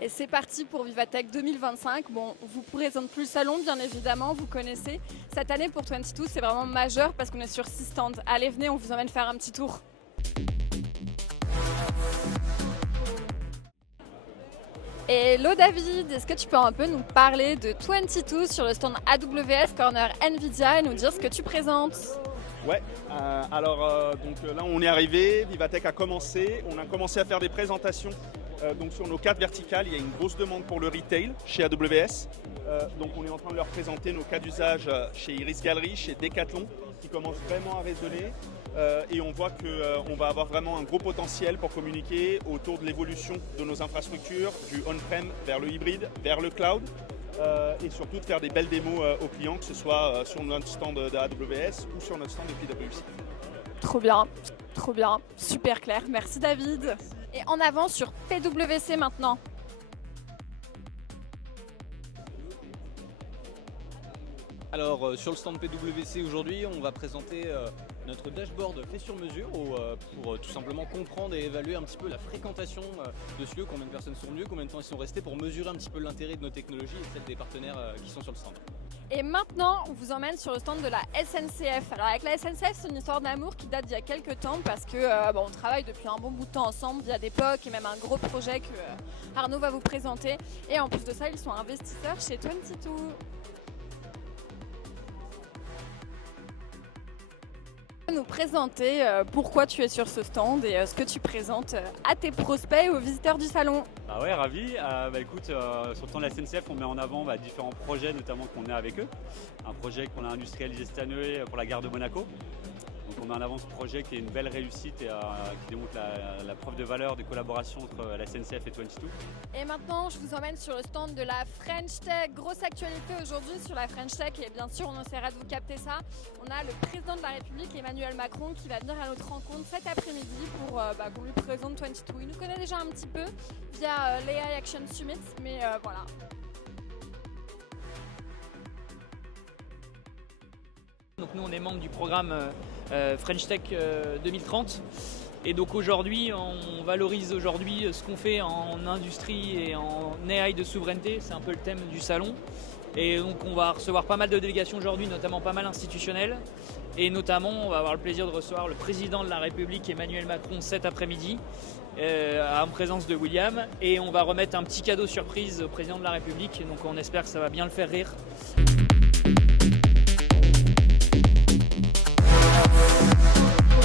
Et c'est parti pour Vivatech 2025. Bon, on vous présente plus le salon, bien évidemment, vous connaissez. Cette année pour 22, c'est vraiment majeur parce qu'on est sur 6 stands. Allez, venez, on vous emmène faire un petit tour. Hello David, est-ce que tu peux un peu nous parler de 22 sur le stand AWS Corner Nvidia et nous dire ce que tu présentes? Ouais, donc là on est arrivé, Vivatech a commencé, on a commencé à faire des présentations donc sur nos cartes verticales. Il y a une grosse demande pour le retail chez AWS, donc on est en train de leur présenter nos cas d'usage chez Iris Gallery, chez Decathlon, qui commencent vraiment à résonner. Et on voit qu'on va avoir vraiment un gros potentiel pour communiquer autour de l'évolution de nos infrastructures, du on-prem vers le hybride, vers le cloud, et surtout de faire des belles démos aux clients, que ce soit sur notre stand de AWS ou sur notre stand de PwC. Trop bien, super clair, merci David. Et en avant sur PwC maintenant. Alors sur le stand PwC aujourd'hui, on va présenter notre dashboard fait sur mesure pour tout simplement comprendre et évaluer un petit peu la fréquentation de ce lieu, combien de personnes sont venues, combien de temps ils sont restés, pour mesurer un petit peu l'intérêt de nos technologies et celle des partenaires qui sont sur le stand. Et maintenant, on vous emmène sur le stand de la SNCF. Alors avec la SNCF, c'est une histoire d'amour qui date d'il y a quelques temps parce que on travaille depuis un bon bout de temps ensemble via des POC et même un gros projet que Arnaud va vous présenter. Et en plus de ça, ils sont investisseurs chez 22. Nous présenter pourquoi tu es sur ce stand et ce que tu présentes à tes prospects et aux visiteurs du salon. Bah ouais, ravi. Écoute, sur le stand de la SNCF, on met en avant différents projets, notamment qu'on a avec eux. Un projet qu'on a industrialisé cette année pour la gare de Monaco. Donc on met en avant ce projet qui est une belle réussite et qui démontre la preuve de valeur des collaborations entre la SNCF et 22. Et maintenant, je vous emmène sur le stand de la French Tech. Grosse actualité aujourd'hui sur la French Tech et bien sûr, on essaiera de vous capter ça. On a le président de la République, Emmanuel Macron, qui va venir à notre rencontre cet après-midi pour qu'on lui présente 22. Il nous connaît déjà un petit peu via l'AI Action Summit, mais voilà. Donc nous on est membre du programme French Tech 2030 et donc aujourd'hui on valorise ce qu'on fait en industrie et en AI de souveraineté, c'est un peu le thème du salon. Et donc on va recevoir pas mal de délégations aujourd'hui, notamment pas mal institutionnelles. Et notamment on va avoir le plaisir de recevoir le président de la République Emmanuel Macron cet après-midi en présence de William. Et on va remettre un petit cadeau surprise au président de la République, donc on espère que ça va bien le faire rire.